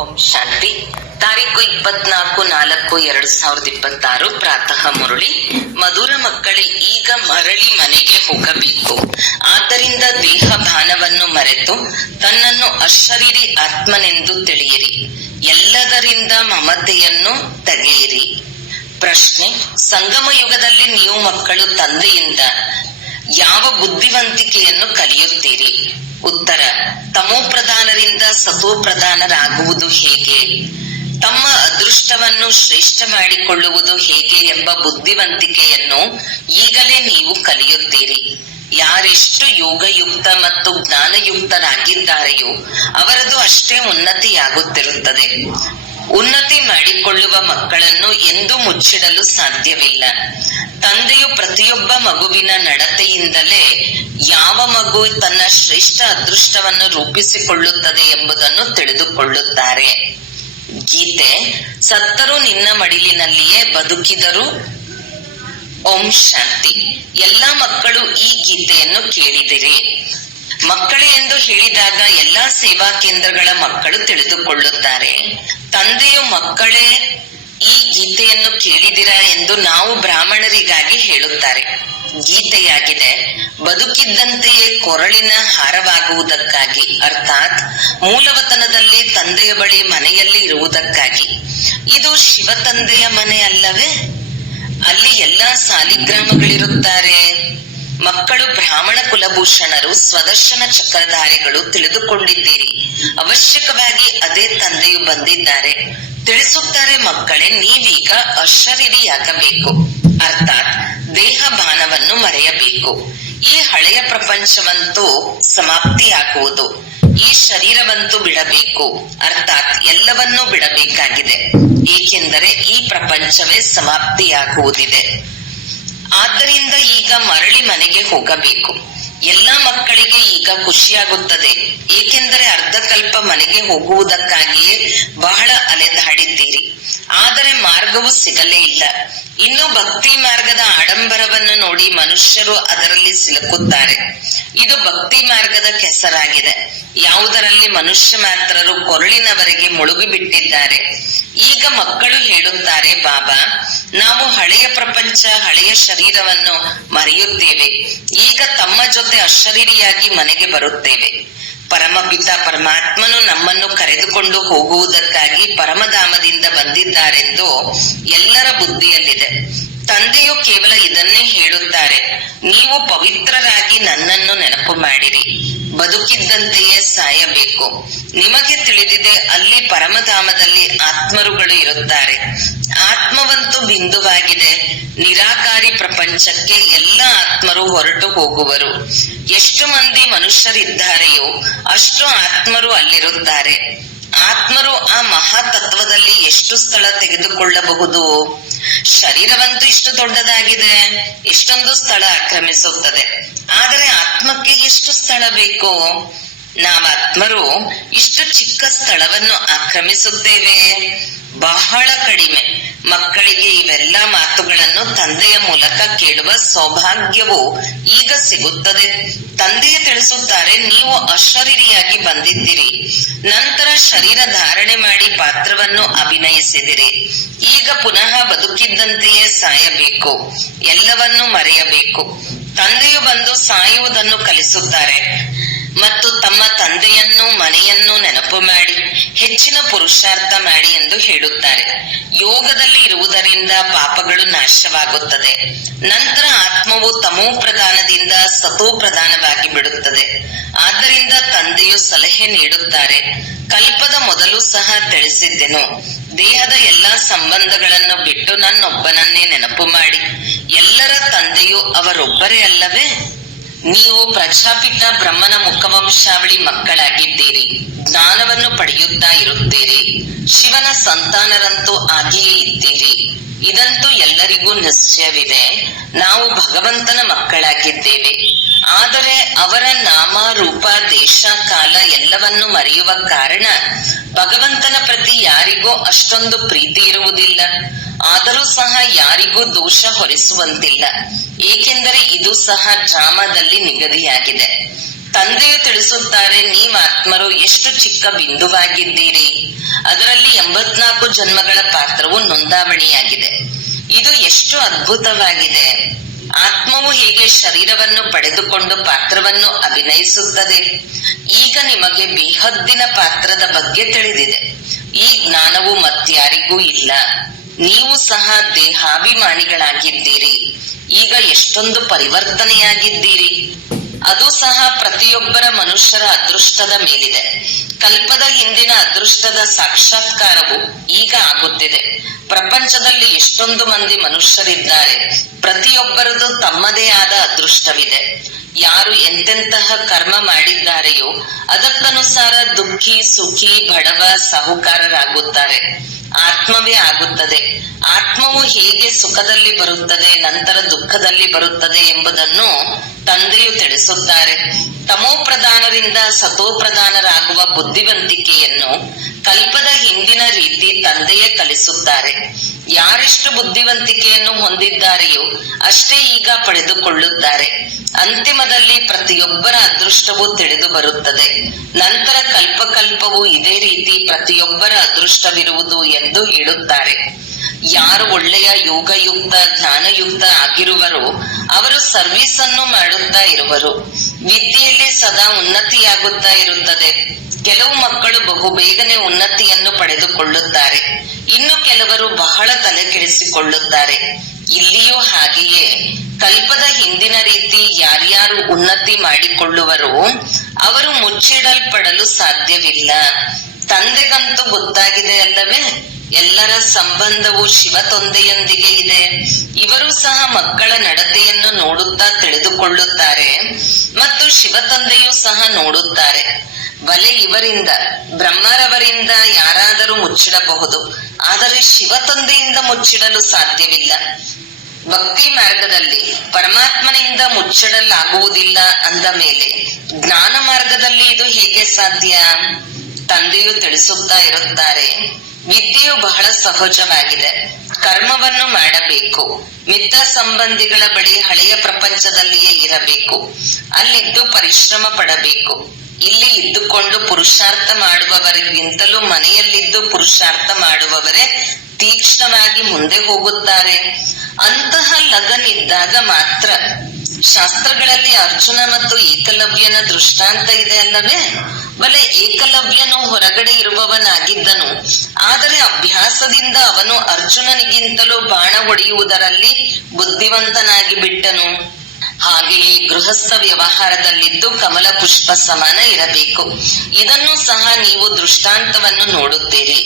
ಓಂ ಶಾಂತಿ. ತಾರೀಕು 24/4/2026 ಪ್ರಾತಃ ಮುರಳಿ. ಮಧುರ ಮಕ್ಕಳೇ, ಈಗ ಮರಳಿ ಮನೆಗೆ ಹೋಗಬೇಕು. ಆದ್ದರಿಂದ ದೇಹ ಭಾನವನ್ನು ಮರೆತು ತನ್ನನ್ನು ಅಶರೀರಿ ಆತ್ಮನೆಂದು ತಿಳಿಯಿರಿ. ಎಲ್ಲದರಿಂದ ಮಮತೆಯನ್ನು ತೆಗೆಯಿರಿ. ಪ್ರಶ್ನೆ: ಸಂಗಮ ಯುಗದಲ್ಲಿ ನೀವು ಮಕ್ಕಳು ತಂದೆಯಿಂದ ಯಾವ ಬುದ್ಧಿವಂತಿಕೆಯನ್ನು ಕಲಿಯುತ್ತೀರಿ? ಉತ್ತರ: ತಮೋ ಪ್ರಧಾನರಿಂದ ಸತೋ ಪ್ರಧಾನರಾಗುವುದು ಹೇಗೆ, ತಮ್ಮ ಅದೃಷ್ಟವನ್ನು ಶ್ರೇಷ್ಠ ಮಾಡಿಕೊಳ್ಳುವುದು ಹೇಗೆ ಎಂಬ ಬುದ್ಧಿವಂತಿಕೆಯನ್ನು ಈಗಲೇ ನೀವು ಕಲಿಯುತ್ತೀರಿ. ಯಾರೆಷ್ಟು ಯೋಗಯುಕ್ತ ಮತ್ತು ಜ್ಞಾನಯುಕ್ತರಾಗಿದ್ದಾರೆಯೋ ಅವರದು ಅಷ್ಟೇ ಉನ್ನತಿಯಾಗುತ್ತಿರುತ್ತದೆ. ಉನ್ನತಿ ಮಾಡಿಕೊಳ್ಳುವ ಮಕ್ಕಳನ್ನು ಎಂದೂ ಮುಚ್ಚಿಡಲು ಸಾಧ್ಯವಿಲ್ಲ. ತಂದೆಯು ಪ್ರತಿಯೊಬ್ಬ ಮಗುವಿನ ನಡತೆಯಿಂದಲೇ ಯಾವ ಮಗು ತನ್ನ ಶ್ರೇಷ್ಠ ಅದೃಷ್ಟವನ್ನು ರೂಪಿಸಿಕೊಳ್ಳುತ್ತದೆ ಎಂಬುದನ್ನು ತಿಳಿದುಕೊಳ್ಳುತ್ತಾರೆ. ಗೀತೆ: ಸತ್ತರೂ ನಿನ್ನ ಮಡಿಲಿನಲ್ಲಿಯೇ, ಬದುಕಿದರು. ಓಂ ಶಾಂತಿ. ಎಲ್ಲ ಮಕ್ಕಳು ಈ ಗೀತೆಯನ್ನು ಕೇಳಿದಿರಿ. ಮಕ್ಕಳೇ ಎಂದು ಹೇಳಿದಾಗ ಎಲ್ಲಾ ಸೇವಾ ಕೇಂದ್ರಗಳ ಮಕ್ಕಳು ತಿಳಿದುಕೊಳ್ಳುತ್ತಾರೆ. ತಂದೆಯು ಮಕ್ಕಳೇ ಈ ಗೀತೆಯನ್ನು ಕೇಳಿದಿರಾ ಎಂದು ನಾವು ಬ್ರಾಹ್ಮಣರಿಗಾಗಿ ಹೇಳುತ್ತಾರೆ. ಗೀತೆಯಾಗಿದೆ ಬದುಕಿದ್ದಂತೆಯೇ ಕೊರಳಿನ ಹಾರವಾಗುವುದಕ್ಕಾಗಿ, ಅರ್ಥಾತ್ ಮೂಲವತನದಲ್ಲಿ ತಂದೆಯ ಬಳಿ ಮನೆಯಲ್ಲಿ ಇರುವುದಕ್ಕಾಗಿ. ಇದು ಶಿವ ತಂದೆಯ ಮನೆ ಅಲ್ಲವೇ? ಅಲ್ಲಿ ಎಲ್ಲಾ ಸಾಲಿಗ್ರಾಮಗಳಿರುತ್ತಾರೆ. ಮಕ್ಕಳು ಬ್ರಾಹ್ಮಣ ಕುಲಭೂಷಣರು, ಸ್ವದರ್ಶನ ಚಕ್ರಧಾರಿಗಳು ತಿಳಿದುಕೊಂಡಿದ್ದೀರಿ. ಅವಶ್ಯಕವಾಗಿ ಅದೇ ತಂದೆಯು ಬಂದಿದ್ದಾರೆ. ತಿಳಿಸುತ್ತಾರೆ, ಮಕ್ಕಳೇ ನೀವೀಗ ಅಶರೀರಿಯಾಗಬೇಕು, ಅರ್ಥಾತ್ ದೇಹ ಭಾನವನ್ನು ಮರೆಯಬೇಕು. ಈ ಹಳೆಯ ಪ್ರಪಂಚವಂತೂ ಸಮಾಪ್ತಿಯಾಗುವುದು. ಈ ಶರೀರವಂತೂ ಬಿಡಬೇಕು, ಅರ್ಥಾತ್ ಎಲ್ಲವನ್ನೂ ಬಿಡಬೇಕಾಗಿದೆ. ಏಕೆಂದರೆ ಈ ಪ್ರಪಂಚವೇ ಸಮಾಪ್ತಿಯಾಗುವುದಿದೆ. ಆದ್ದರಿಂದ ಈಗ ಮರಳಿ ಮನೆಗೆ ಹೋಗಬೇಕು. ಎಲ್ಲಾ ಮಕ್ಕಳಿಗೆ ಈಗ ಖುಷಿಯಾಗುತ್ತದೆ, ಏಕೆಂದರೆ ಅರ್ಧಕಲ್ಪ ಮನೆಗೆ ಹೋಗುವುದಕ್ಕಾಗಿಯೇ ಬಹಳ ಅಲೆದಾಡಿದ್ದೀರಿ. ಆದರೆ ಮಾರ್ಗವು ಸಿಗಲೇ ಇಲ್ಲ. ಇನ್ನು ಭಕ್ತಿ ಮಾರ್ಗದ ಆಡಂಬರವನ್ನು ನೋಡಿ ಮನುಷ್ಯರು ಅದರಲ್ಲಿ ಸಿಲುಕುತ್ತಾರೆ. ಇದು ಭಕ್ತಿ ಮಾರ್ಗದ ಕೆಸರಾಗಿದೆ, ಯಾವುದರಲ್ಲಿ ಮನುಷ್ಯ ಮಾತ್ರರು ಕೊರಳಿನವರೆಗೆ ಮುಳುಗಿಬಿಟ್ಟಿದ್ದಾರೆ. ಈಗ ಮಕ್ಕಳು ಹೇಳುತ್ತಾರೆ, ಬಾಬಾ ನಾವು ಹಳೆಯ ಪ್ರಪಂಚ, ಹಳೆಯ ಶರೀರವನ್ನು ಮರೆಯುತ್ತೇವೆ. ಈಗ ತಮ್ಮ ಜೊತೆ ಅಶರೀರಿಯಾಗಿ ಮನೆಗೆ ಬರುತ್ತೇವೆ. ಪರಮಪಿತ ಪರಮಾತ್ಮನು ನಮ್ಮನ್ನು ಕರೆದುಕೊಂಡು ಹೋಗುವುದಕ್ಕಾಗಿ ಪರಮಧಾಮದಿಂದ ಬಂದಿದ್ದಾರೆಂದು ಎಲ್ಲರ ಬುದ್ಧಿಯಲ್ಲಿದೆ. ತಂದೆಯು ಕೇವಲ ಇದನ್ನೇ ಹೇಳುತ್ತಾರೆ, ನೀವು ಪವಿತ್ರರಾಗಿ ನನ್ನನ್ನು ನೆನಪು ಮಾಡಿರಿ. ಬದುಕಿದ್ದಂತೆಯೇ ಸಾಯಬೇಕು. ನಿಮಗೆ ತಿಳಿದಿದೆ, ಅಲ್ಲಿ ಪರಮಧಾಮದಲ್ಲಿ ಆತ್ಮರುಗಳು ಇರುತ್ತಾರೆ. ಆತ್ಮವಂತೂ ಬಿಂದುವಾಗಿದೆ. ನಿರಾಕಾರಿ ಪ್ರಪಂಚಕ್ಕೆ ಎಲ್ಲ ಆತ್ಮರು ಹೊರಟು ಹೋಗುವರು. ಎಷ್ಟು ಮಂದಿ ಮನುಷ್ಯರಿದ್ದಾರೆಯೋ ಅಷ್ಟು ಆತ್ಮರು ಅಲ್ಲಿರುತ್ತಾರೆ. ಆತ್ಮರು ಆ ಮಹಾತತ್ವದಲ್ಲಿ ಎಷ್ಟು ಸ್ಥಳ ತೆಗೆದುಕೊಳ್ಳಬಹುದು? ಶರೀರವಂತೂ ಇಷ್ಟು ದೊಡ್ಡದಾಗಿದೆ, ಎಷ್ಟೊಂದು ಸ್ಥಳ ಆಕ್ರಮಿಸುತ್ತದೆ. ಆದರೆ ಆತ್ಮಕ್ಕೆ ಎಷ್ಟು ಸ್ಥಳ ಬೇಕು? ನಾವಾತ್ಮರು ಇಷ್ಟು ಚಿಕ್ಕ ಸ್ಥಳವನ್ನು ಆಕ್ರಮಿಸುತ್ತೇವೆ? ಬಹಳ ಕಡಿಮೆ. ಮಕ್ಕಳಿಗೆ ಇವೆಲ್ಲ ಮಾತುಗಳನ್ನು ತಂದೆಯ ಮೂಲಕ ಕೇಳುವ ಸೌಭಾಗ್ಯವು ಈಗ ಸಿಗುತ್ತದೆ. ತಂದೆಯೇ ತಿಳಿಸುತ್ತಾರೆ, ನೀವು ಅಶರೀರಿಯಾಗಿ ಬಂದಿದ್ದೀರಿ, ನಂತರ ಶರೀರ ಧಾರಣೆ ಮಾಡಿ ಪಾತ್ರವನ್ನು ಅಭಿನಯಿಸಿದಿರಿ. ಈಗ ಪುನಃ ಬದುಕಿದ್ದಂತೆಯೇ ಸಾಯಬೇಕು, ಎಲ್ಲವನ್ನೂ ಮರೆಯಬೇಕು. ತಂದೆಯು ಬಂದು ಸಾಯುವುದನ್ನು ಕಲಿಸುತ್ತಾರೆ ಮತ್ತು ತಮ್ಮ ತಂದೆಯನ್ನು ಮನೆಯನ್ನು ನೆನಪು ಮಾಡಿ ಹೆಚ್ಚಿನ ಪುರುಷಾರ್ಥ ಮಾಡಿ ಎಂದು ಹೇಳುತ್ತಾರೆ. ಯೋಗದಲ್ಲಿ ಇರುವುದರಿಂದ ಪಾಪಗಳು ನಾಶವಾಗುತ್ತದೆ. ನಂತರ ಆತ್ಮವು ತಮೋ ಪ್ರಧಾನದಿಂದ ಸತೋ ಪ್ರಧಾನವಾಗಿ ಬಿಡುತ್ತದೆ. ಆದ್ದರಿಂದ ತಂದೆಯು ಸಲಹೆ ನೀಡುತ್ತಾರೆ, ಕಲ್ಪದ ಮೊದಲು ಸಹ ತಿಳಿಸಿದ್ದೆನು, ದೇಹದ ಎಲ್ಲಾ ಸಂಬಂಧಗಳನ್ನು ಬಿಟ್ಟು ನನ್ನೊಬ್ಬನನ್ನೇ ನೆನಪು ಮಾಡಿ. ಎಲ್ಲರ ತಂದೆಯು ಅವರೊಬ್ಬರೇ ಅಲ್ಲವೇ? ನೀವು ಪ್ರಜಾಪಿತ ಬ್ರಹ್ಮನ ಮುಖವಂಶಾವಳಿ ಮಕ್ಕಳಾಗಿದ್ದೀರಿ. ಜ್ಞಾನವನ್ನು ಪಡೆಯುತ್ತಾ ಇರುತ್ತೀರಿ. ಶಿವನ ಸಂತಾನರಂತೂ ಆಗಿಯೇ ಇದ್ದೀರಿ. ಇದಂತೂ ಎಲ್ಲರಿಗೂ ನಿಶ್ಚಯವಿದೆ. ನಾವು ಭಗವಂತನ ಮಕ್ಕಳಾಗಿದ್ದೇವೆ. ಆದರೆ ಅವರ ನಾಮ, ರೂಪ, ದೇಶ, ಕಾಲ ಎಲ್ಲವನ್ನು ಮರೆಯುವ ಕಾರಣ ಭಗವಂತನ ಪ್ರತಿ ಯಾರಿಗೂ ಅಷ್ಟೊಂದು ಪ್ರೀತಿ ಇರುವುದಿಲ್ಲ. ಆದರೂ ಸಹ ಯಾರಿಗೂ ದೋಷ ಹೊರಿಸುವಂತಿಲ್ಲ, ಏಕೆಂದರೆ ಇದು ಸಹ ಡ್ರಾಮಾದಲ್ಲಿ ನಿಗದಿಯಾಗಿದೆ. ತಂದೆಯು ತಿಳಿಸುತ್ತಾರೆ, ನೀವ್ ಆತ್ಮರು ಎಷ್ಟು ಚಿಕ್ಕ ಬಿಂದುವಾಗಿದ್ದೀರಿ, ಅದರಲ್ಲಿ 84 ಜನ್ಮಗಳ ಪಾತ್ರವು ನೋಂದಾವಣಿಯಾಗಿದೆ. ಇದು ಎಷ್ಟು ಅದ್ಭುತವಾಗಿದೆ. ಆತ್ಮವು ಹೇಗೆ ಶರೀರವನ್ನು ಪಡೆದುಕೊಂಡು ಪಾತ್ರವನ್ನು ಅಭಿನಯಿಸುತ್ತದೆ. ಈಗ ನಿಮಗೆ ಬೇಹದ್ದಿನ ಪಾತ್ರದ ಬಗ್ಗೆ ತಿಳಿದಿದೆ. ಈ ಜ್ಞಾನವು ಮತ್ಯಾರಿಗೂ ಇಲ್ಲ. ನೀವು ಸಹ ದೇಹಾಭಿಮಾನಿಗಳಾಗಿದ್ದೀರಿ. ಈಗ ಎಷ್ಟೊಂದು ಪರಿವರ್ತನೆಯಾಗಿದ್ದೀರಿ. ಅದು ಸಹ ಪ್ರತಿಯೊಬ್ಬರ ಮನುಷ್ಯರ ಅದೃಷ್ಟದ ಮೇಲಿದೆ. ಕಲ್ಪದ ಹಿಂದಿನ ಅದೃಷ್ಟದ ಸಾಕ್ಷಾತ್ಕಾರವು ಈಗ ಆಗುತ್ತಿದೆ. ಪ್ರಪಂಚದಲ್ಲಿ ಎಷ್ಟೊಂದು ಮಂದಿ ಮನುಷ್ಯರಿದ್ದಾರೆ. ಪ್ರತಿಯೊಬ್ಬರದು ತಮ್ಮದೇ ಆದ ಅದೃಷ್ಟವಿದೆ. ಯಾರು ಎಂತೆಂತಹ ಕರ್ಮ ಮಾಡಿದ್ದಾರೆಯೋ ಅದಕ್ಕನುಸಾರ ದುಃಖಿ, ಸುಖಿ, ಬಡವ, ಸಾಹುಕಾರರಾಗುತ್ತಾರೆ. ಆತ್ಮವೇ ಆಗುತ್ತದೆ. ಆತ್ಮವು ಹೇಗೆ ಸುಖದಲ್ಲಿ ಬರುತ್ತದೆ, ನಂತರ ದುಃಖದಲ್ಲಿ ಬರುತ್ತದೆ ಎಂಬುದನ್ನು ತಂದೆಯು ತಿಳಿಸುತ್ತಾರೆ. ತಮೋಪ್ರಧಾನರಿಂದ ಸತೋಪ್ರಧಾನರಾಗುವ ಬುದ್ಧಿವಂತಿಕೆಯನ್ನು ಕಲ್ಪದ ಹಿಂದಿನ ರೀತಿ ತಂದೆಯೇ ಕಲಿಸುತ್ತಾರೆ. ಯಾರೆಷ್ಟು ಬುದ್ಧಿವಂತಿಕೆಯನ್ನು ಹೊಂದಿದ್ದಾರೆಯೋ ಅಷ್ಟೇ ಈಗ ಪಡೆದುಕೊಳ್ಳುತ್ತಾರೆ. ಅಂತಿಮದಲ್ಲಿ ಪ್ರತಿಯೊಬ್ಬರ ಅದೃಷ್ಟವೂ ತಿಳಿದು ಬರುತ್ತದೆ. ನಂತರ ಕಲ್ಪಕಲ್ಪವು ಇದೇ ರೀತಿ ಪ್ರತಿಯೊಬ್ಬರ ಅದೃಷ್ಟವಿರುವುದು ಎಂದು ಹೇಳುತ್ತಾರೆ. ಯಾರು ಒಳ್ಳೆಯ ಯೋಗಯುಕ್ತ, ಜ್ಞಾನಯುಕ್ತ ಆಗಿರುವರೋ ಅವರು ಸರ್ವಿಸ್ ಅನ್ನು ಮಾಡುತ್ತಾ ಇರುವರು. ವಿದ್ಯೆಯಲ್ಲಿ ಸದಾ ಉನ್ನತಿಯಾಗುತ್ತಾ ಇರುತ್ತದೆ. ಕೆಲವು ಮಕ್ಕಳು ಬಹುಬೇಗನೆ ಉನ್ನತಿಯನ್ನು ಪಡೆದುಕೊಳ್ಳುತ್ತಾರೆ. ಇನ್ನು ಕೆಲವರು ಬಹಳ ತಲೆ ಕೆಡಿಸಿಕೊಳ್ಳುತ್ತಾರೆ. ಇಲ್ಲಿಯೂ ಹಾಗೆಯೇ ಕಲ್ಪದ ಹಿಂದಿನ ರೀತಿ ಯಾರ್ಯಾರು ಉನ್ನತಿ ಮಾಡಿಕೊಳ್ಳುವರೋ ಅವರು ಮುಚ್ಚಿಡಲ್ಪಡಲು ಸಾಧ್ಯವಿಲ್ಲ. ತಂದೆಗಂತೂ ಗೊತ್ತಾಗಿದೆ ಅಲ್ಲವೇ, ಎಲ್ಲರ ಸಂಬಂಧವು ಶಿವ ತಂದೆಯೊಂದಿಗೆ ಇದೆ. ಇವರು ಸಹ ಮಕ್ಕಳ ನಡತೆಯನ್ನು ನೋಡುತ್ತಾ ತಿಳಿದುಕೊಳ್ಳುತ್ತಾರೆ ಮತ್ತು ಶಿವ ತಂದೆಯೂ ಸಹ ನೋಡುತ್ತಾರೆ. ಬಲೆ ಇವರಿಂದ, ಬ್ರಹ್ಮರವರಿಂದ ಯಾರಾದರೂ ಮುಚ್ಚಿಡಬಹುದು, ಆದರೆ ಶಿವ ತಂದೆಯಿಂದ ಮುಚ್ಚಿಡಲು ಸಾಧ್ಯವಿಲ್ಲ. ಭಕ್ತಿ ಮಾರ್ಗದಲ್ಲಿ ಪರಮಾತ್ಮನಿಂದ ಮುಚ್ಚಿಡಲಾಗುವುದಿಲ್ಲ ಅಂದ ಮೇಲೆ ಜ್ಞಾನ ಮಾರ್ಗದಲ್ಲಿ ಇದು ಹೇಗೆ ಸಾಧ್ಯ? ತಂದೆಯು ತಿಳಿಸುತ್ತಾ ಇರುತ್ತಾರೆ, ವಿದ್ಯೆಯು ಬಹಳ ಸಹಜವಾಗಿದೆ. ಕರ್ಮವನ್ನು ಮಾಡಬೇಕು. ಮಿತ್ರ ಸಂಬಂಧಿಗಳ ಬಳಿ ಹಳೆಯ ಪ್ರಪಂಚದಲ್ಲಿಯೇ ಇರಬೇಕು. ಅಲ್ಲಿದ್ದು ಪರಿಶ್ರಮ ಪಡಬೇಕು. ಇಲ್ಲಿ ಇದ್ದುಕೊಂಡು ಪುರುಷಾರ್ಥ ಮಾಡುವವರಿಗಿಂತಲೂ ಮನೆಯಲ್ಲಿದ್ದು ಪುರುಷಾರ್ಥ ಮಾಡುವವರೇ ತೀಕ್ಷ್ಣವಾಗಿ ಮುಂದೆ ಹೋಗುತ್ತಾರೆ. ಅಂತಹ ಲಗನ್ ಇದ್ದಾಗ ಮಾತ್ರ ಶಾಸ್ತ್ರಗಳಲ್ಲಿ ಅರ್ಜುನ ಮತ್ತು ಏಕಲವ್ಯನ ದೃಷ್ಟಾಂತ ಇದೆ ಅಲ್ಲವೇ? ಬಲೆ ಏಕಲವ್ಯನು ಹೊರಗಡೆ ಇರುವವನಾಗಿದ್ದನು, ಆದರೆ ಅಭ್ಯಾಸದಿಂದ ಅವನು ಅರ್ಜುನನಿಗಿಂತಲೂ ಬಾಣ ಹೊಡೆಯುವುದರಲ್ಲಿ ಬುದ್ಧಿವಂತನಾಗಿ ಬಿಟ್ಟನು. ಹಾಗೆಯೇ ಗೃಹಸ್ಥ ವ್ಯವಹಾರದಲ್ಲಿದ್ದು ಕಮಲ ಪುಷ್ಪ ಸಮಾನ ಇರಬೇಕು. ಇದನ್ನು ಸಹ ನೀವು ದೃಷ್ಟಾಂತವನ್ನು ನೋಡುತ್ತೀರಿ.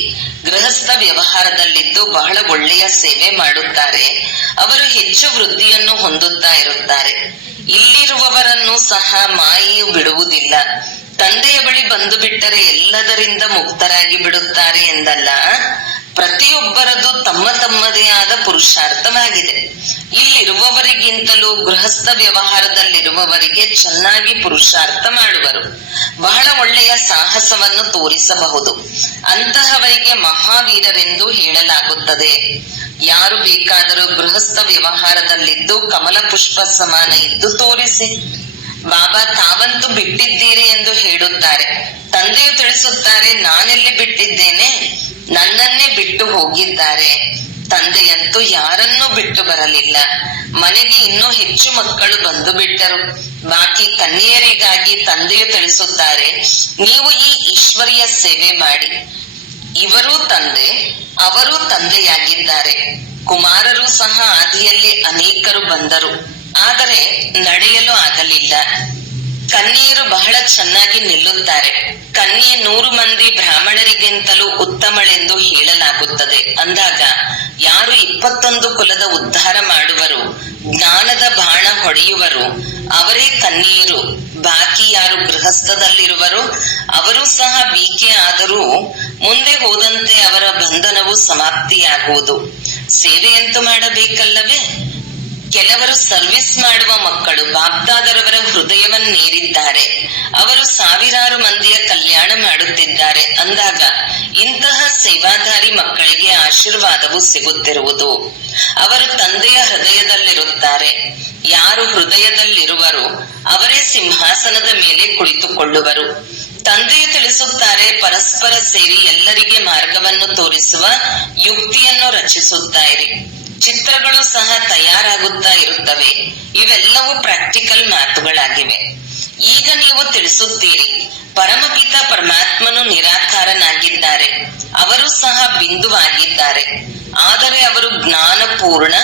ಗೃಹಸ್ಥ ವ್ಯವಹಾರದಲ್ಲಿದ್ದು ಬಹಳ ಒಳ್ಳೆಯ ಸೇವೆ ಮಾಡುತ್ತಾರೆ. ಅವರು ಹೆಚ್ಚು ವೃದ್ಧಿಯನ್ನು ಹೊಂದುತ್ತಾ ಇರುತ್ತಾರೆ. ಇಲ್ಲಿರುವವರನ್ನು ಸಹ ಮಾಯೆಯು ಬಿಡುವುದಿಲ್ಲ. ತಂದೆಯ ಬಳಿ ಬಂದು ಬಿಟ್ಟರೆ ಎಲ್ಲದರಿಂದ ಮುಕ್ತರಾಗಿ ಬಿಡುತ್ತಾರೆ ಎಂದಲ್ಲ, ಪ್ರತಿಯೊಬ್ಬರದು ತಮ್ಮ ತಮ್ಮದೇ ಆದ ಪುರುಷಾರ್ಥವಾಗಿದೆ. ಇಲ್ಲಿರುವವರಿಗಿಂತಲೂ ಗೃಹಸ್ಥ ವ್ಯವಹಾರದಲ್ಲಿರುವವರಿಗೆ ಚೆನ್ನಾಗಿ ಪುರುಷಾರ್ಥ ಮಾಡುವರು. ಬಹಳ ಒಳ್ಳೆಯ ಸಾಹಸವನ್ನು ತೋರಿಸಬಹುದು. ಅಂತಹವರಿಗೆ ಮಹಾವೀರರೆಂದು ಹೇಳಲಾಗುತ್ತದೆ. ಯಾರು ಬೇಕಾದರೂ ಗೃಹಸ್ಥ ವ್ಯವಹಾರದಲ್ಲಿದ್ದು ಕಮಲ ಪುಷ್ಪ ಸಮಾನ ಇದ್ದು ತೋರಿಸಿ. ಬಾಬಾ ತಾವಂತೂ ಬಿಟ್ಟಿದ್ದೀರಿ ಎಂದು ಹೇಳುತ್ತಾರೆ. ತಂದೆಯು ತಿಳಿಸುತ್ತಾರೆ, ನಾನೆಲ್ಲಿ ಬಿಟ್ಟಿದ್ದೇನೆ, ನನ್ನನ್ನೇ ಬಿಟ್ಟು ಹೋಗಿದ್ದಾರೆ. ತಂದೆಯಂತೂ ಯಾರನ್ನೂ ಬಿಟ್ಟು ಬರಲಿಲ್ಲ. ಮನೆಗೆ ಇನ್ನೂ ಹೆಚ್ಚು ಮಕ್ಕಳು ಬಂದು ಬಿಟ್ಟರು. ಬಾಕಿ ಕನ್ಯೆಯರಿಗಾಗಿ ತಂದೆಯು ತಿಳಿಸುತ್ತಾರೆ, ನೀವು ಈ ಈಶ್ವರಿಯ ಸೇವೆ ಮಾಡಿ. ಇವರೂ ತಂದೆ, ಅವರೂ ತಂದೆಯಾಗಿದ್ದಾರೆ. ಕುಮಾರರು ಸಹ ಆದಿಯಲ್ಲಿ ಅನೇಕರು ಬಂದರು, ಆದರೆ ನಡೆಯಲು ಆಗಲಿಲ್ಲ. ಕನ್ಯೆಯರು ಬಹಳ ಚೆನ್ನಾಗಿ ನಿಲ್ಲುತ್ತಾರೆ. ಕನ್ಯೆ 100 ಮಂದಿ ಬ್ರಾಹ್ಮಣರಿಗಿಂತಲೂ ಉತ್ತಮಳೆಂದು ಹೇಳಲಾಗುತ್ತದೆ. ಅಂದಾಗ ಯಾರು 21 ಕುಲದ ಉದ್ಧಾರ ಮಾಡುವರು, ಜ್ಞಾನದ ಬಾಣ ಹೊಡೆಯುವರು, ಅವರೇ ಕನ್ಯೆಯರು. ಬಾಕಿ ಯಾರು ಗೃಹಸ್ಥದಲ್ಲಿರುವರೋ ಅವರು ಸಹ ಬೀಕೆ ಆದರೂ ಮುಂದೆ ಹೋದಂತೆ ಅವರ ಬಂಧನವು ಸಮಾಪ್ತಿಯಾಗುವುದು. ಸೇವೆಯಂತೂ ಮಾಡಬೇಕಲ್ಲವೇ? ಕೆಲವರು ಸರ್ವಿಸ್ ಮಾಡುವ ಮಕ್ಕಳು ಬಾಪ್ದಾದರವರ ಹೃದಯವನ್ನೇರಿದ್ದಾರೆ. ಅವರು ಸಾವಿರಾರು ಮಂದಿಯ ಕಲ್ಯಾಣ ಮಾಡುತ್ತಿದ್ದಾರೆ. ಅಂದಾಗ ಇಂತಹ ಸೇವಾಧಾರಿ ಮಕ್ಕಳಿಗೆ ಆಶೀರ್ವಾದವು ಸಿಗುತ್ತಿರುವುದು. ಅವರು ತಂದೆಯ ಹೃದಯದಲ್ಲಿರುತ್ತಾರೆ. ಯಾರು ಹೃದಯದಲ್ಲಿರುವರೋ ಅವರೇ ಸಿಂಹಾಸನದ ಮೇಲೆ ಕುಳಿತುಕೊಳ್ಳುವರು. ತಂದೆಯು ತಿಳಿಸುತ್ತಾರೆ, ಪರಸ್ಪರ ಸೇರಿ ಎಲ್ಲರಿಗೆ ಮಾರ್ಗವನ್ನು ತೋರಿಸುವ ಯುಕ್ತಿಯನ್ನು ರಚಿಸುತ್ತಾ ಇರಿ. ಚಿತ್ರಗಳು ಸಹ ತಯಾರಾಗುತ್ತಾ ಇರುತ್ತವೆ. ಇವೆಲ್ಲವೂ ಪ್ರಾಕ್ಟಿಕಲ್ ಮಾತುಗಳಾಗಿವೆ. ಈಗ ನೀವು ತಿಳಿಸುತ್ತೀರಿ, ಪರಮಪಿತ ಪರಮಾತ್ಮನು ನಿರಾಕಾರನಾಗಿದ್ದಾರೆ, ಅವರು ಸಹ ಬಿಂದುವಾಗಿದ್ದಾರೆ. ಆದರೆ ಅವರು ಜ್ಞಾನಪೂರ್ಣ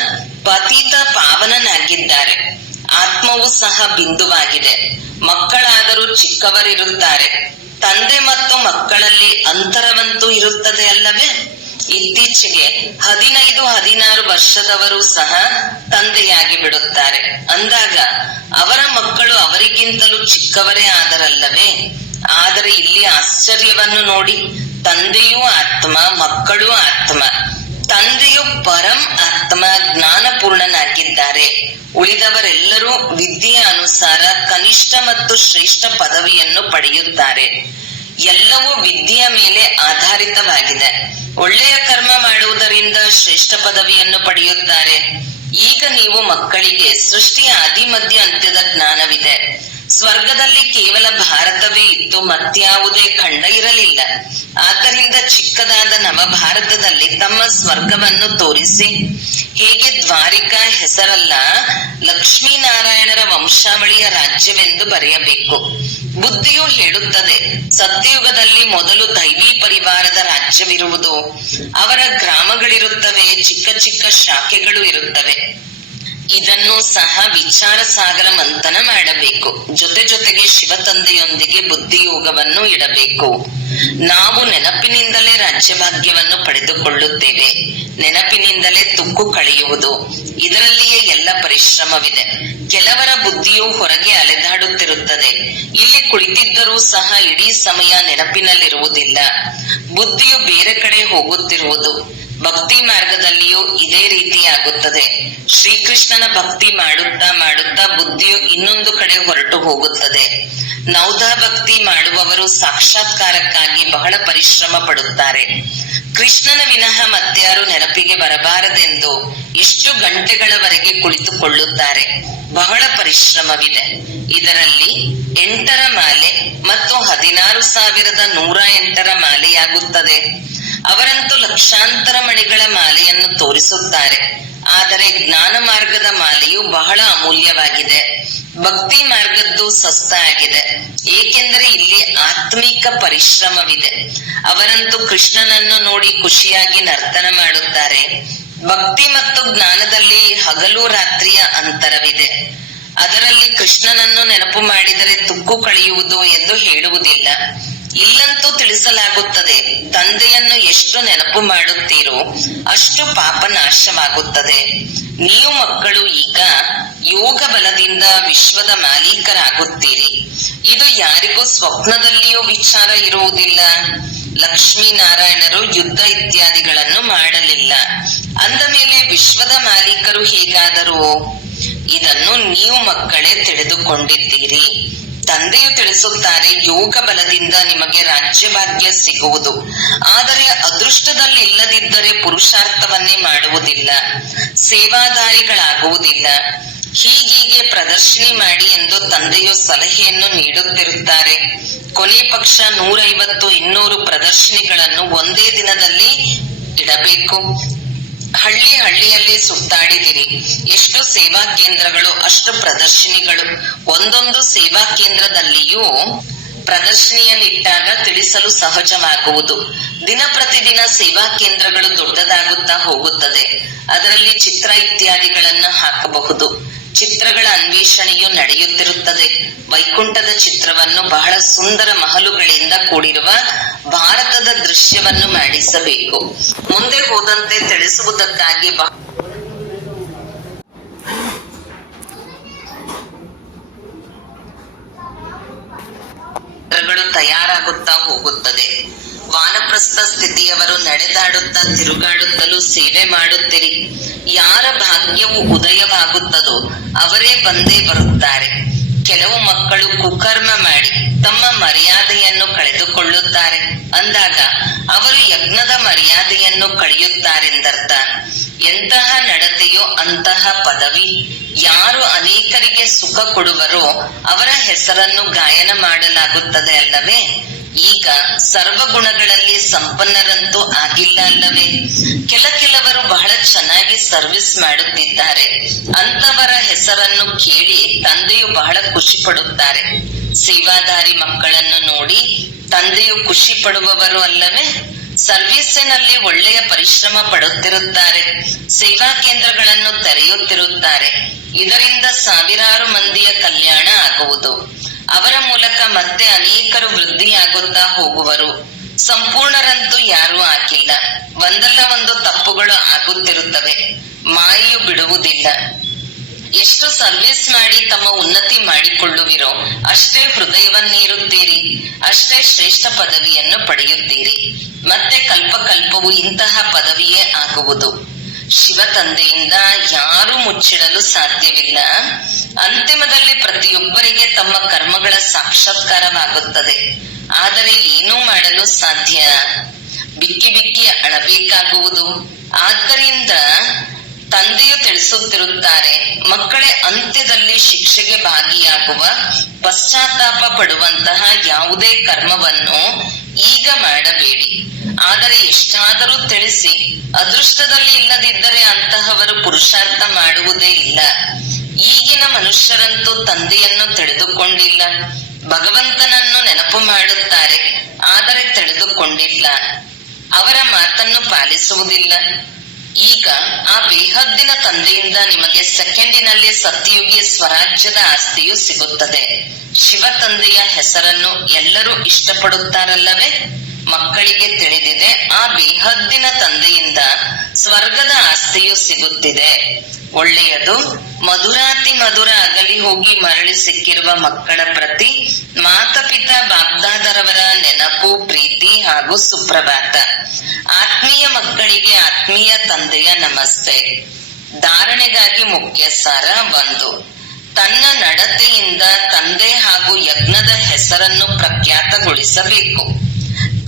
ಪತಿತ ಪಾವನನಾಗಿದ್ದಾರೆ. ಆತ್ಮವು ಸಹ ಬಿಂದುವಾಗಿದೆ. ಮಕ್ಕಳಾದರೂ ಚಿಕ್ಕವರಿರುತ್ತಾರೆ. ತಂದೆ ಮತ್ತು ಮಕ್ಕಳಲ್ಲಿ ಅಂತರವಂತೂ ಇರುತ್ತದೆ ಅಲ್ಲವೇ? ಇತ್ತೀಚೆಗೆ 15-16 ವರ್ಷದವರು ಸಹ ತಂದೆಯಾಗಿ ಬಿಡುತ್ತಾರೆ. ಅಂದಾಗ ಅವರ ಮಕ್ಕಳು ಅವರಿಗಿಂತಲೂ ಚಿಕ್ಕವರೇ ಆದರಲ್ಲವೇ? ಆದರೆ ಇಲ್ಲಿ ಆಶ್ಚರ್ಯವನ್ನು ನೋಡಿ, ತಂದೆಯೂ ಆತ್ಮ, ಮಕ್ಕಳೂ ಆತ್ಮ. ತಂದೆಯು ಪರಂ ಆತ್ಮ ಜ್ಞಾನಪೂರ್ಣನಾಗಿದ್ದಾರೆ. ಉಳಿದವರೆಲ್ಲರೂ ವಿದ್ಯೆಯ ಅನುಸಾರ ಕನಿಷ್ಠ ಮತ್ತು ಶ್ರೇಷ್ಠ ಪದವಿಯನ್ನು ಪಡೆಯುತ್ತಾರೆ. ಎಲ್ಲವೂ ವಿದ್ಯೆಯ ಮೇಲೆ ಆಧಾರಿತವಾಗಿದೆ. ಒಳ್ಳೆಯ ಕರ್ಮ ಮಾಡುವುದರಿಂದ ಶ್ರೇಷ್ಠ ಪದವಿಯನ್ನು ಪಡೆಯುತ್ತಾರೆ. ಈಗ ನೀವು ಮಕ್ಕಳಿಗೆ ಸೃಷ್ಟಿಯ ಆದಿ ಮಧ್ಯ ಅಂತ್ಯದ ಜ್ಞಾನವಿದೆ. ಸ್ವರ್ಗದಲ್ಲಿ ಕೇವಲ ಭಾರತವೇ ಇತ್ತು, ಮತ್ಯಾವುದೇ ಖಂಡ ಇರಲಿಲ್ಲ. ಆದ್ದರಿಂದ ಚಿಕ್ಕದಾದ ನವಭಾರತದಲ್ಲಿ ತಮ್ಮ ಸ್ವರ್ಗವನ್ನು ತೋರಿಸಿ, ಹೇಗೆ ದ್ವಾರಿಕಾ ಹೆಸರಲ್ಲ, ಲಕ್ಷ್ಮೀನಾರಾಯಣರ ವಂಶಾವಳಿಯ ರಾಜ್ಯವೆಂದು ಬರೆಯಬೇಕು. ಬುದ್ಧಿಯು ಹೇಳುತ್ತದೆ, ಸತ್ಯಯುಗದಲ್ಲಿ ಮೊದಲು ದೈವಿ ಪರಿವಾರದ ರಾಜ್ಯವಿರುವುದು. ಅವರ ಗ್ರಾಮಗಳಿರುತ್ತವೆ, ಚಿಕ್ಕ ಚಿಕ್ಕ ಶಾಖೆಗಳು ಇರುತ್ತವೆ. ಇದನ್ನು ಸಹ ವಿಚಾರ ಸಾಗರ ಮಂಥನ ಮಾಡಬೇಕು. ಜೊತೆಗೆ ಶಿವತಂದೆಯೊಂದಿಗೆ ಬುದ್ಧಿಯೋಗವನ್ನು ಇಡಬೇಕು. ನಾವು ನೆನಪಿನಿಂದಲೇ ರಾಜ್ಯಭಾಗ್ಯವನ್ನು ಪಡೆದುಕೊಳ್ಳುತ್ತೇವೆ. ನೆನಪಿನಿಂದಲೇ ತುಕ್ಕು ಕಳೆಯುವುದು. ಇದರಲ್ಲಿಯೇ ಎಲ್ಲ ಪರಿಶ್ರಮವಿದೆ. ಕೆಲವರ ಬುದ್ಧಿಯು ಹೊರಗೆ ಅಲೆದಾಡುತ್ತಿರುತ್ತದೆ. ಇಲ್ಲಿ ಕುಳಿತಿದ್ದರೂ ಸಹ ಇಡೀ ಸಮಯ ನೆನಪಿನಲ್ಲಿರುವುದಿಲ್ಲ. ಬುದ್ಧಿಯು ಬೇರೆ ಕಡೆ ಹೋಗುತ್ತಿರುವುದು. ಭಕ್ತಿ ಮಾರ್ಗದಲ್ಲಿಯೂ ಇದೇ ರೀತಿಯಾಗುತ್ತದೆ. ಶ್ರೀಕೃಷ್ಣನ ಭಕ್ತಿ ಮಾಡುತ್ತಾ ಮಾಡುತ್ತಾ ಬುದ್ಧಿಯು ಇನ್ನೊಂದು ಕಡೆ ಹೊರಟು ಹೋಗುತ್ತದೆ. ನೌದಾ ಭಕ್ತಿ ಮಾಡುವವರು ಸಾಕ್ಷಾತ್ಕಾರಕ್ಕಾಗಿ ಬಹಳ ಪರಿಶ್ರಮ ಪಡುತ್ತಾರೆ. ಕೃಷ್ಣನ ವಿನಃ ಮತ್ಯಾರು ನೆನಪಿಗೆ ಬರಬಾರದೆಂದು ಎಷ್ಟು ಗಂಟೆಗಳವರೆಗೆ ಕುಳಿತುಕೊಳ್ಳುತ್ತಾರೆ. ಬಹಳ ಪರಿಶ್ರಮವಿದೆ. ಇದರಲ್ಲಿ 8ರ ಮಾಲೆ ಮತ್ತು 16,108ರ ಮಾಲೆಯಾಗುತ್ತದೆ. ಅವರಂತೂ ಲಕ್ಷಾಂತರ ಮಣಿಗಳ ಮಾಲೆಯನ್ನು ತೋರಿಸುತ್ತಾರೆ. ಆದರೆ ಜ್ಞಾನ ಮಾರ್ಗದ ಮಾಲೆಯು ಬಹಳ ಅಮೂಲ್ಯವಾಗಿದೆ. ಭಕ್ತಿ ಮಾರ್ಗದ್ದು ಸಸ್ತ ಆಗಿದೆ. ಏಕೆಂದರೆ ಇಲ್ಲಿ ಆತ್ಮಿಕ ಪರಿಶ್ರಮವಿದೆ. ಅವರಂತೂ ಕೃಷ್ಣನನ್ನು ನೋಡಿ ಖುಷಿಯಾಗಿ ನರ್ತನ ಮಾಡುತ್ತಾರೆ. ಭಕ್ತಿ ಮತ್ತು ಜ್ಞಾನದಲ್ಲಿ ಹಗಲು ರಾತ್ರಿಯ ಅಂತರವಿದೆ. ಅದರಲ್ಲಿ ಕೃಷ್ಣನನ್ನು ನೆನಪು ಮಾಡಿದರೆ ತುಕ್ಕು ಕಳೆಯುವುದು ಎಂದು ಹೇಳುವುದಿಲ್ಲ. ಇಲ್ಲಂತೂ ತಿಳಿಸಲಾಗುತ್ತದೆ, ತಂದೆಯನ್ನು ಎಷ್ಟು ನೆನಪು ಮಾಡುತ್ತೀರೋ ಅಷ್ಟು ಪಾಪ ನಾಶವಾಗುತ್ತದೆ. ನೀವು ಮಕ್ಕಳು ಈಗ ಯೋಗ ಬಲದಿಂದ ವಿಶ್ವದ ಮಾಲೀಕರಾಗುತ್ತೀರಿ. ಇದು ಯಾರಿಗೂ ಸ್ವಪ್ನದಲ್ಲಿಯೂ ವಿಚಾರ ಇರುವುದಿಲ್ಲ. ಲಕ್ಷ್ಮೀನಾರಾಯಣರು ಯುದ್ಧ ಇತ್ಯಾದಿಗಳನ್ನು ಮಾಡಲಿಲ್ಲ. ಅಂದ ಮೇಲೆ ವಿಶ್ವದ ಮಾಲೀಕರು ಹೇಗಾದರು? ಇದನ್ನು ನೀವು ಮಕ್ಕಳೇ ತಿಳಿದುಕೊಂಡಿದ್ದೀರಿ. ತಂದೆಯು ತಿಳಿಸುತ್ತಾರೆ, ಯೋಗ ಬಲದಿಂದ ನಿಮಗೆ ರಾಜ್ಯಭಾಗ್ಯ ಸಿಗುವುದು. ಆದರೆ ಅದೃಷ್ಟದಲ್ಲಿ ಇಲ್ಲದಿದ್ದರೆ ಪುರುಷಾರ್ಥವನ್ನೇ ಮಾಡುವುದಿಲ್ಲ, ಸೇವಾದಾರಿಗಳಾಗುವುದಿಲ್ಲ. ಹೀಗೀಗೆ ಪ್ರದರ್ಶಿನಿ ಮಾಡಿ ಎಂದು ತಂದೆಯು ಸಲಹೆಯನ್ನು ನೀಡುತ್ತಿರುತ್ತಾರೆ. ಕೊನೆ ಪಕ್ಷ 150-200 ಪ್ರದರ್ಶಿನಿಗಳನ್ನು ಒಂದೇ ದಿನದಲ್ಲಿ ಇಡಬೇಕು. ಹಳ್ಳಿಯಲ್ಲಿ ಸುತ್ತಾಡಿದಿರಿ. ಎಷ್ಟು ಸೇವಾ ಕೇಂದ್ರಗಳು, ಅಷ್ಟು ಪ್ರದರ್ಶಿನಿಗಳು. ಒಂದೊಂದು ಸೇವಾ ಕೇಂದ್ರದಲ್ಲಿಯೂ ಪ್ರದರ್ಶಿನಿಯನ್ನಿಟ್ಟಾಗ ತಿಳಿಸಲು ಸಹಜವಾಗುವುದು. ದಿನ ಪ್ರತಿದಿನ ಸೇವಾ ಕೇಂದ್ರಗಳು ದೊಡ್ಡದಾಗುತ್ತಾ ಹೋಗುತ್ತದೆ. ಅದರಲ್ಲಿ ಚಿತ್ರ ಇತ್ಯಾದಿಗಳನ್ನು ಹಾಕಬಹುದು. ಚಿತ್ರಗಳ ಅನ್ವೇಷಣೆಯು ನಡೆಯುತ್ತಿರುತ್ತದೆ. ವೈಕುಂಠದ ಚಿತ್ರವನ್ನು ಬಹಳ ಸುಂದರ ಮಹಲುಗಳಿಂದ ಕೂಡಿರುವ ಭಾರತದ ದೃಶ್ಯವನ್ನು ಮಾಡಿಸಬೇಕು. ಮುಂದೆ ಹೋದಂತೆ ತಿಳಿಸುವುದಕ್ಕಾಗಿ ತಯಾರಾಗುತ್ತಾ ಹೋಗುತ್ತದೆ. ವಾನಪ್ರಸ್ಥ ಸ್ಥಿತಿಯವರು ನಡೆದಾಡುತ್ತಾ ತಿರುಗಾಡುತ್ತಲೂ ಸೇವೆ ಮಾಡುತ್ತೀರಿ. ಯಾರ ಭಾಗ್ಯವು ಉದಯವಾಗುತ್ತದೋ ಅವರೇ ಬಂದೇ ಬರುತ್ತಾರೆ. ಕೆಲವು ಮಕ್ಕಳು ಕುಕರ್ಮ ಮಾಡಿ ತಮ್ಮ ಮರ್ಯಾದೆಯನ್ನು ಕಳೆದುಕೊಳ್ಳುತ್ತಾರೆ. ಅಂದಾಗ ಆ ಅವರು ಯಜ್ಞದ ಮರ್ಯಾದೆಯನ್ನು ಕಳೆಯುತ್ತಾರೆಂದರ್ಥ. ಎಂತಹ ನಡತೆಯೋ ಅಂತಹ ಪದವಿ. ಯಾರು ಅನೇಕರಿಗೆ ಸುಖ ಕೊಡುವರೋ ಅವರ ಹೆಸರನ್ನು ಗಾಯನ ಮಾಡಲಾಗುತ್ತದೆ ಅಲ್ಲವೇ? ಈಗ ಸರ್ವಗುಣಗಳಲ್ಲಿ ಸಂಪನ್ನರಂತೂ ಆಗಿಲ್ಲ ಅಲ್ಲವೇ? ಕೆಲವರು ಬಹಳ ಚೆನ್ನಾಗಿ ಸರ್ವಿಸ್ ಮಾಡುತ್ತಿದ್ದಾರೆ. ಅಂತವರ ಹೆಸರನ್ನು ಕೇಳಿ ತಂದೆಯು ಬಹಳ ಖುಷಿ ಪಡುತ್ತಾರೆ. ಸೇವಾದಾರಿ ಮಕ್ಕಳನ್ನು ನೋಡಿ ತಂದೆಯು ಖುಷಿ ಪಡುವವರು ಅಲ್ಲವೇ? ಸರ್ವೀಸಿನಲ್ಲಿ ಒಳ್ಳೆಯ ಪರಿಶ್ರಮ ಪಡುತ್ತಿರುತ್ತಾರೆ. ಸೇವಾ ಕೇಂದ್ರಗಳನ್ನು ತೆರೆಯುತ್ತಿರುತ್ತಾರೆ. ಇದರಿಂದ ಸಾವಿರಾರು ಮಂದಿಯ ಕಲ್ಯಾಣ ಆಗುವುದು. ಅವರ ಮೂಲಕ ಮತ್ತೆ ಅನೇಕರು ವೃದ್ಧಿಯಾಗುತ್ತಾ ಹೋಗುವರು. ಸಂಪೂರ್ಣರಂತೂ ಯಾರೂ ಆಗಿಲ್ಲ. ಒಂದಲ್ಲ ಒಂದು ತಪ್ಪುಗಳು ಆಗುತ್ತಿರುತ್ತವೆ. ಮಾಯೆಯು ಬಿಡುವುದಿಲ್ಲ. ಎಷ್ಟು ಸರ್ವಿಸ್ ಮಾಡಿ ತಮ್ಮ ಉನ್ನತಿ ಮಾಡಿಕೊಳ್ಳುವಿರೋ ಅಷ್ಟೇ ಹೃದಯವನ್ನೇರುತ್ತೀರಿ, ಅಷ್ಟೇ ಶ್ರೇಷ್ಠ ಪದವಿಯನ್ನು ಪಡೆಯುತ್ತೀರಿ. ಮತ್ತೆ ಕಲ್ಪಕಲ್ಪವು ಇಂತಹ ಪದವಿಯೇ ಆಗುವುದು. ಶಿವ ತಂದೆಯಿಂದ ಯಾರೂ ಮುಚ್ಚಿಡಲು ಸಾಧ್ಯವಿಲ್ಲ. ಅಂತಿಮದಲ್ಲಿ ಪ್ರತಿಯೊಬ್ಬರಿಗೆ ತಮ್ಮ ಕರ್ಮಗಳ ಸಾಕ್ಷಾತ್ಕಾರವಾಗುತ್ತದೆ. ಆದರೆ ಏನೂ ಮಾಡಲು ಸಾಧ್ಯ? ಬಿಕ್ಕಿ ಬಿಕ್ಕಿ ಅಳಬೇಕಾಗುವುದು. ಆದ್ದರಿಂದ ತಂದೆಯು ತಿಳಿಸುತ್ತಿರುತ್ತಾರೆ, ಮಕ್ಕಳೇ, ಅಂತ್ಯದಲ್ಲಿ ಶಿಕ್ಷೆಗೆ ಭಾಗಿಯಾಗುವ, ಪಶ್ಚಾತ್ತಾಪ ಪಡುವಂತಹ ಯಾವುದೇ ಕರ್ಮವನ್ನು ಈಗ ಮಾಡಬೇಡಿ. ಆದರೆ ಎಷ್ಟಾದರೂ ತಿಳಿಸಿ, ಅದೃಷ್ಟದಲ್ಲಿ ಇಲ್ಲದಿದ್ದರೆ ಅಂತಹವರು ಪುರುಷಾರ್ಥ ಮಾಡುವುದೇ ಇಲ್ಲ. ಈಗಿನ ಮನುಷ್ಯರಂತೂ ತಂದೆಯನ್ನು ತಿಳಿದುಕೊಂಡಿಲ್ಲ. ಭಗವಂತನನ್ನು ನೆನಪು ಮಾಡುತ್ತಾರೆ, ಆದರೆ ತಿಳಿದುಕೊಂಡಿಲ್ಲ. ಅವರ ಮಾತನ್ನು ಪಾಲಿಸುವುದಿಲ್ಲ. ಈಗ ಆ ಬೇಹದ್ದಿನ ತಂದೆಯಿಂದ ನಿಮಗೆ ಸೆಕೆಂಡಿನಲ್ಲಿ ಸತ್ಯಯುಗಿ ಸ್ವರಾಜ್ಯದ ಆಸ್ತಿಯು ಸಿಗುತ್ತದೆ. ಶಿವ ತಂದೆಯ ಹೆಸರನ್ನು ಎಲ್ಲರೂ ಇಷ್ಟಪಡುತ್ತಾರಲ್ಲವೇ? ಮಕ್ಕಳಿಗೆ ತಿಳಿದಿದೆ, ಆ ಬೇಹದ್ದಿನ ತಂದೆಯಿಂದ ಸ್ವರ್ಗದ ಆಸ್ತಿಯು ಸಿಗುತ್ತಿದೆ. ಒಳ್ಳೆಯದು. ಮಧುರಾತಿ ಮಧುರ ಅಗಲಿ ಹೋಗಿ ಮರಳಿ ಸಿಕ್ಕಿರುವ ಮಕ್ಕಳ ಪ್ರತಿ ಮಾತಪಿತಾ ಬಾಗ್ದಾದರವರ ನೆನಪು, ಪ್ರೀತಿ ಹಾಗೂ ಸುಪ್ರಭಾತ. ಆತ್ಮೀಯ ಮಕ್ಕಳಿಗೆ ಆತ್ಮೀಯ ತಂದೆಯ ನಮಸ್ತೆ. ಧಾರಣೆಗಾಗಿ ಮುಖ್ಯ ಸಾರ 1. ತನ್ನ ನಡತೆಯಿಂದ ತಂದೆ ಹಾಗೂ ಯಜ್ಞದ ಹೆಸರನ್ನು ಪ್ರಖ್ಯಾತಗೊಳಿಸಬೇಕು.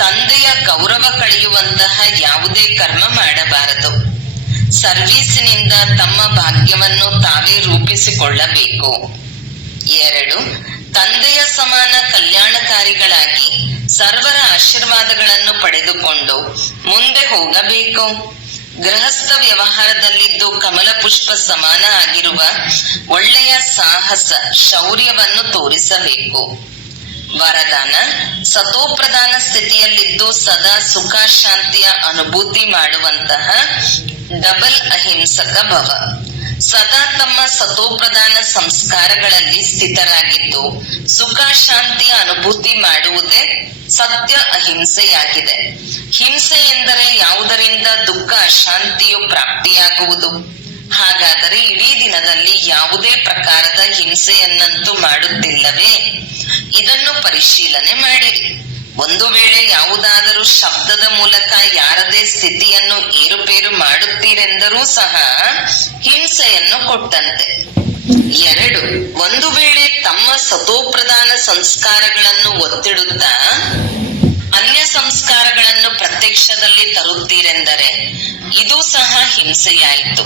ತಂದೆಯ ಗೌರವ ಕಳೆಯುವಂತಹ ಯಾವುದೇ ಕರ್ಮ ಮಾಡಬಾರದು. ಸರ್ವೀಸಿನಿಂದ ತಮ್ಮ ಭಾಗ್ಯವನ್ನು ತಾವೇ ರೂಪಿಸಿಕೊಳ್ಳಬೇಕು. 2. ತಂದೆಯ ಸಮಾನ ಕಲ್ಯಾಣಕಾರಿಗಳಾಗಿ ಸರ್ವರ ಆಶೀರ್ವಾದಗಳನ್ನು ಪಡೆದುಕೊಂಡು ಮುಂದೆ ಹೋಗಬೇಕು. ಗೃಹಸ್ಥ ವ್ಯವಹಾರದಲ್ಲಿದ್ದು ಕಮಲ ಪುಷ್ಪ ಸಮಾನ ಆಗಿರುವ ಒಳ್ಳೆಯ ಸಾಹಸ, ಶೌರ್ಯವನ್ನು ತೋರಿಸಬೇಕು. ವರದಾನ: ಸತೋಪ್ರಧಾನ ಸ್ಥಿತಿಯಲ್ಲಿದ್ದು ಸದಾ ಸುಖ ಶಾಂತಿಯ ಅನುಭೂತಿ ಮಾಡುವಂತಹ ಡಬಲ್ ಅಹಿಂಸಕ ಭವ. ಸದಾ ತಮ್ಮ ಸತೋಪ್ರಧಾನ ಸಂಸ್ಕಾರಗಳಲ್ಲಿ ಸ್ಥಿತರಾಗಿದ್ದು ಸುಖ ಶಾಂತಿಯ ಅನುಭೂತಿ ಮಾಡುವುದೇ ಸತ್ಯ ಅಹಿಂಸೆಯಾಗಿದೆ. ಹಿಂಸೆ ಎಂದರೆ ಯಾವುದರಿಂದ ದುಃಖ ಅಶಾಂತಿಯು ಪ್ರಾಪ್ತಿಯಾಗುವುದು. ಹಾಗಾದರೆ ಇಡೀ ದಿನದಲ್ಲಿ ಯಾವುದೇ ಪ್ರಕಾರದ ಹಿಂಸೆಯನ್ನಂತೂ ಮಾಡುತ್ತಿಲ್ಲವೇ? ಇದನ್ನು ಪರಿಶೀಲನೆ ಮಾಡಿರಿ. ಒಂದು ವೇಳೆ ಯಾವುದಾದರೂ ಶಬ್ದದ ಮೂಲಕ ಯಾರದೇ ಸ್ಥಿತಿಯನ್ನು ಏರುಪೇರು ಮಾಡುತ್ತೀರೆಂದರೂ ಸಹ ಹಿಂಸೆಯನ್ನು ಕೊಟ್ಟಂತೆ. 2. ಒಂದು ವೇಳೆ ತಮ್ಮ ಸತೋಪ್ರಧಾನ ಸಂಸ್ಕಾರಗಳನ್ನು ಒತ್ತಿಡುತ್ತಾ ಅನ್ಯ ಸಂಸ್ಕಾರಗಳನ್ನು ಪ್ರತ್ಯಕ್ಷದಲ್ಲಿ ತರುತ್ತೀರೆಂದರೆ ಇದು ಸಹ ಹಿಂಸೆಯಾಯಿತು.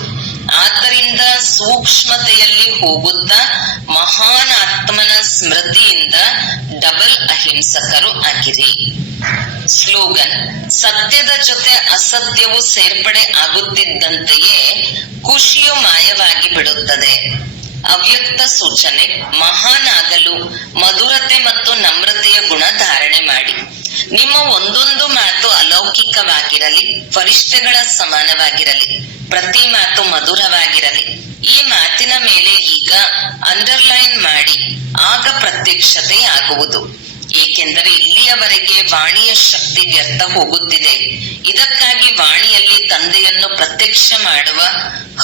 ಆದ್ದರಿಂದ ಸೂಕ್ಷ್ಮತೆಯಲ್ಲಿ ಹೋಗುತ್ತಾ ಮಹಾನ್ ಆತ್ಮನ ಸ್ಮೃತಿಯಿಂದ ಡಬಲ್ ಅಹಿಂಸಕರು ಆಗಿರಿ. ಸ್ಲೋಗನ್: ಸತ್ಯದ ಜೊತೆ ಅಸತ್ಯವು ಸೇರ್ಪಡೆ ಆಗುತ್ತಿದ್ದಂತೆಯೇ ಖುಷಿಯು ಮಾಯವಾಗಿ ಬಿಡುತ್ತದೆ. ಅವ್ಯಕ್ತ ಸೂಚನೆ: ಮಹಾನ್ ಆಗಲು ಮಧುರತೆ ಮತ್ತು ನಮ್ರತೆಯ ಗುಣ ಧಾರಣೆ ಮಾಡಿ. ನಿಮ್ಮ ಒಂದೊಂದು ಮಾತು ಅಲೌಕಿಕವಾಗಿರಲಿ, ಫರಿಷ್ಠೆಗಳ ಸಮಾನವಾಗಿರಲಿ. ಪ್ರತಿ ಮಾತು ಮಧುರವಾಗಿರಲಿ. ಈ ಮಾತಿನ ಮೇಲೆ ಈಗ ಅಂಡರ್ಲೈನ್ ಮಾಡಿ, ಆಗ ಪ್ರತ್ಯಕ್ಷತೆ ಆಗುವುದು. ಏಕೆಂದರೆ ಇಲ್ಲಿಯವರೆಗೆ ವಾಣಿಯ ಶಕ್ತಿ ವ್ಯರ್ಥ ಹೋಗುತ್ತಿದೆ. ಇದಕ್ಕಾಗಿ ವಾಣಿಯಲ್ಲಿ ತಂದೆಯನ್ನು ಪ್ರತ್ಯಕ್ಷ ಮಾಡುವ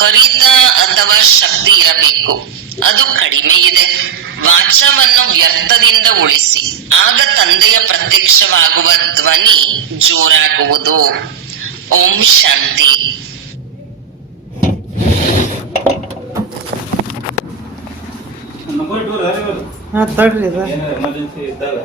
ಹರಿತ ಅಥವಾ ಶಕ್ತಿ ಇರಬೇಕು. ಅದು ಕಡಿಮೆ ಇದೆ. ವಾಚವನ್ನು ವ್ಯರ್ಥದಿಂದ ಉಳಿಸಿ, ಆಗ ತಂದೆಯ ಪ್ರತ್ಯಕ್ಷವಾಗುವ ಧ್ವನಿ ಜೋರಾಗುವುದು. ಓಂ ಶಾಂತಿ. ತಡ್ರಿ ಎಮರ್ಜೆನ್ಸಿ ಇದ್ದಾಗ